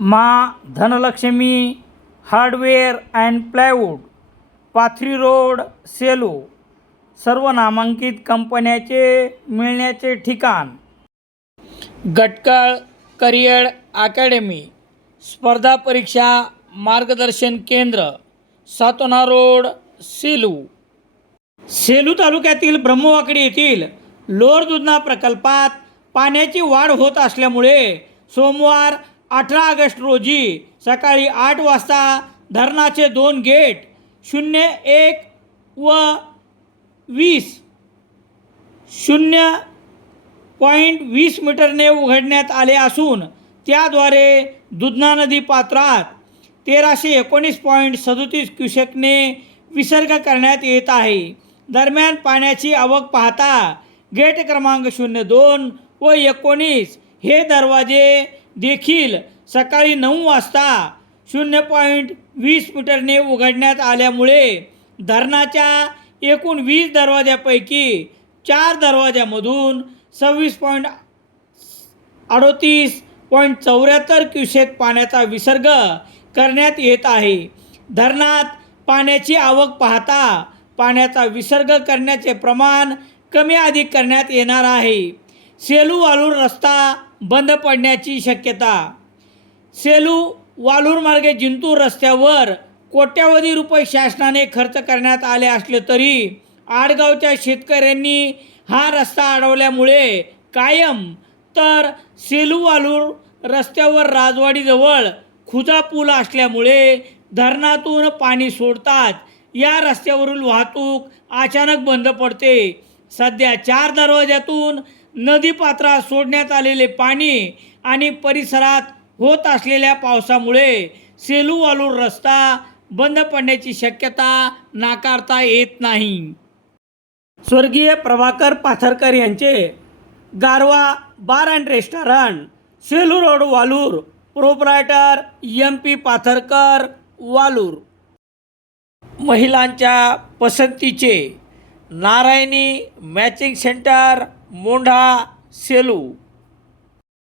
मा Dhanlakshmi hardware and plywood Pathri road Selu सर्व नामांकित कंपन्याचे मिळण्याचे ठिकाण. गटकळ करिअर अकॅडमी स्पर्धा परीक्षा मार्गदर्शन केंद्र सातोना रोड सेलू. सेलू तालुक्यातील ब्रह्मवाकडी येथील लोअर दुधना प्रकल्पात पाण्याची वाढ होत असल्यामुळे सोमवार अठरा ऑगस्ट रोजी सकाळी आठ वाजता धरणाचे दोन गेट शून्य एक व वीस शून्य पॉईंट वीस मीटरने उघडण्यात आले असून त्याद्वारे दुधना नदी पात्रात तेराशे एकोणीस पॉईंट सदोतीस क्युसेकने विसर्ग करण्यात येत आहे. दरम्यान पाण्याची आवक पाहता गेट क्रमांक शून्य दोन व एकोणीस हे दरवाजे देखील सकाळी नऊ वाजता शून्य पॉईंट वीस मीटरने उघडण्यात आल्यामुळे धरणाच्या एकूण वीस दरवाज्यापैकी चार दरवाज्यामधून सव्वीस पॉईंट अडोतीस पॉईंट चौऱ्याहत्तर क्युसेक पाण्याचा विसर्ग करण्यात येत आहे. धरणात पाण्याची आवक पाहता पाण्याचा विसर्ग करण्याचे प्रमाण कमी अधिक करण्यात येणार आहे. सेलू वालूर रस्ता बंद पडण्याची शक्यता. सेलू वालूर मार्गे जिंतूर रस्त्यावर कोट्यावधी रुपये शासनाने खर्च करण्यात आले असले तरी आडगावच्या शेतकऱ्यांनी हा रस्ता अडवल्यामुळे कायम तर सेलू वालूर रस्त्यावर राजवाडीजवळ खुजा पूल असल्यामुळे धरणातून पाणी सोडतात. या रस्त्यावरील वाहतूक अचानक बंद पडते. सध्या चार दरवाज्यातून नदीपात्रात सोडण्यात आलेले पाणी आणि परिसरात होत असलेल्या पावसामुळे सेलू वालूर रस्ता बंद पडण्याची शक्यता नाकारता येत नाही. स्वर्गीय प्रभाकर पाथरकर यांचे Garwa bar and restaurant Selu road Walur. Proprietor M P Patharkar Walur. महिलांच्या पसंतीचे नारायणी मॅचिंग सेंटर मोंढा सेलू